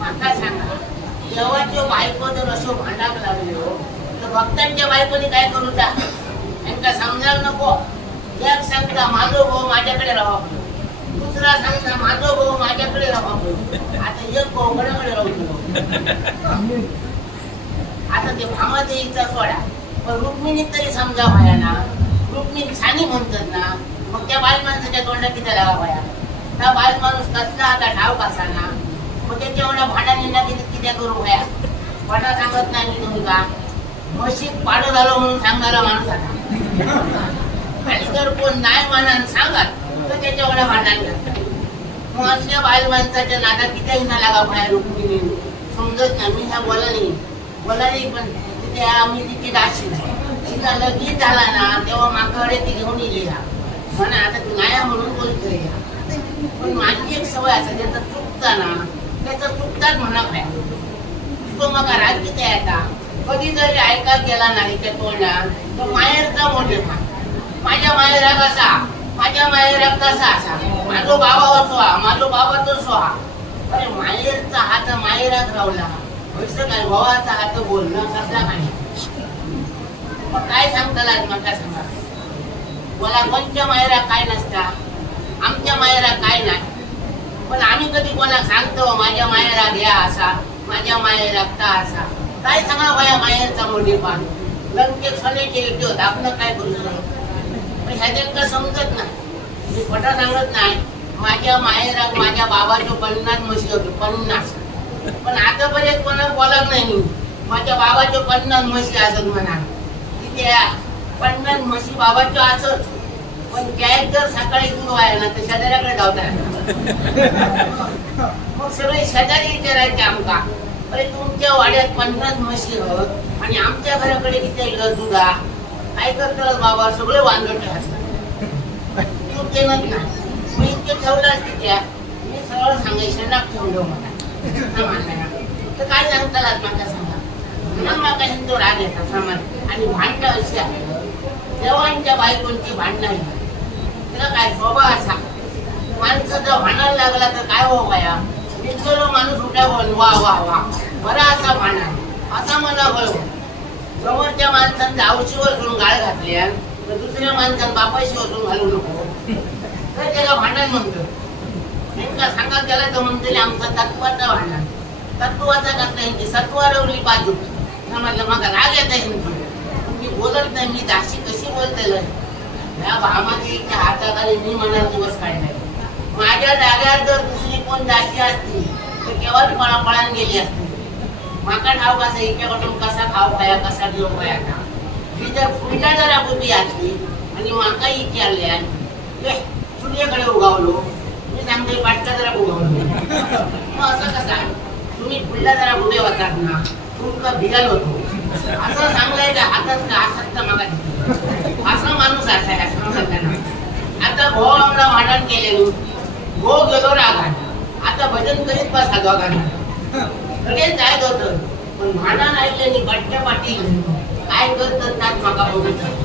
माका सांगा जेव्हाच्यो बायको जर अशो भांडाक लागल्यो हो. तर भक्तांच्या बायकोनी काय करूचा त्यांका समजायला नको. एक सांगता माझो भाऊ माझ्याकडे राहा दुसरा सांगता माझो भाऊ माझ्याकडे राहा आता एक भाऊ कोणाकडे राहतो आता ते भामादेवीचा सोडा. पण रुक्मिणी तरी समजा भाया ना. रुक्मिणी छानी म्हणतात ना मग त्या बाई माणसाच्या तोंडात किती लागा भाया त्या बाल माणूस कसला आता ठाव कसाना? मग त्याच्या एवढ्या ना किती किती करू भया भांडा सांगत नाही तुम्ही का म्हशीत पाडं झालं म्हणून सांगणारा माणूस आता. आणि जर कोण नाही मानान सांगत तर त्याच्या एवढ्या भांडण मग असल्या बाल माणसाच्या नादात किती ना लागा भया रुक्मिणी? समजत नाही मी ह्या बोला नाही बोला नाही पण तिथे आम्ही तिकीट दाशी. नाही तिचा लगीन झाला ना तेव्हा माकडे ती घेऊन येली या. म्हणा आता तू नाही म्हणून बोलतोय या पण माझी एक सवय असं असताना त्याचा चुकतात म्हणा काय तो मग राग किती येता कधी जरी ऐकत गेला नाही त्या तोंडात तर माहेरचा मोठेपणा माझ्या माहेरा असा माझ्या माहेरा कसा असा. माझो बाबा असो हा माझो बाबा तसो हा अरे माहेरचा हात माहेरात रावला. वैसं काय भावाचा हात बोलणं कसला नाही मग काय सांगताला मला सांगा? बोला कोणच्या माहेरा काय नसता? आमच्या माहेरा काय नाही? पण आम्ही कधी कोणा सांगतो माझ्या मायेला घ्या असा माझ्या मायेला का असा. काय सांगा माझ्या माहेरचा पान लंकेत सोन्याचे एकटी होत आपण काय करू शकतो? पण ह्याच्यात समजत नाही. मी पटा सांगत नाही. माझ्या मायेला माझ्या बाबाचे पन्नास म्हशी होते पन्नास. पण आतापर्यंत कोणा बोलत नाही मी. माझ्या बाबाचे पन्नास म्हशी असत म्हणा. तिथे पन्नास म्हशी बाबाचे असत पण कॅट जर सकाळी दूध व्हायला ना तर शेजाऱ्याकडे धावतात मग सगळे शेजारी विचारायचे आमका अरे तुमच्या वाड्यात पन्नास म्हशी हत आणि आमच्या घराकडे किती लस दुधा काय करतात बाबा? सगळे वांदटे असतात तू मी इतके ठेवलं असते त्या. मी सरळ सांगायचं नाक ठेवलं मला तर काय सांगताल माझ्या सांगा? म्हणून माका हिंदू राग येतात सामान. आणि भांडणं अशी आहे देवांच्या बायकोंची भांडणं आहे तिला काय स्वभाव असा माणसं जर भांडायला लागला तर काय हो बाया? माणूस उठ्या बोल वा वा वा. बरा असा भांडा असा मला समोरच्या गाळ घातली तर दुसऱ्या माणसानं बापाशी वसून घालू नको. तर त्याला भांडण म्हणतो. नेमका सांगा त्याला तर म्हणते आमचा तत्वाचा भांडण. तत्वाचा करता यांची सत्वारवली बाजू. म्हटलं मग राग येत आहे मी बोलत नाही मी दाशी कशी बोलते या भामाजीच्या हाताखाली मी मनात दिवस काढलाय माझ्या जाग्यावर जर दुसरी कोण दाशी असती तर केवळ पळा पळान गेली असती. माका ठाव कसा हिच्याकडून कसा खाऊ खाया कसा घेऊ खाया का? ही जर फुलटा जरा बुद्धी असली आणि माका इथे सूर्यकडे उगावलो. मी सांगते पाटका जरा उगावलो. मग असं कसा? तुम्ही फुलटा जरा उभे होतात ना तुमका भिगाल होतो. असं सांगलंय का? हातात का? हातात का मागा असा माणूस असाय आहे आता भो आमला भांडण केलेलो. भो गेलो रागात आता भजन करीत बसा दोघांना. लगेच जायत होत. पण भांडण ऐकल्याने बट्ट्या पाटील. काय करतात त्यात माका बघितलं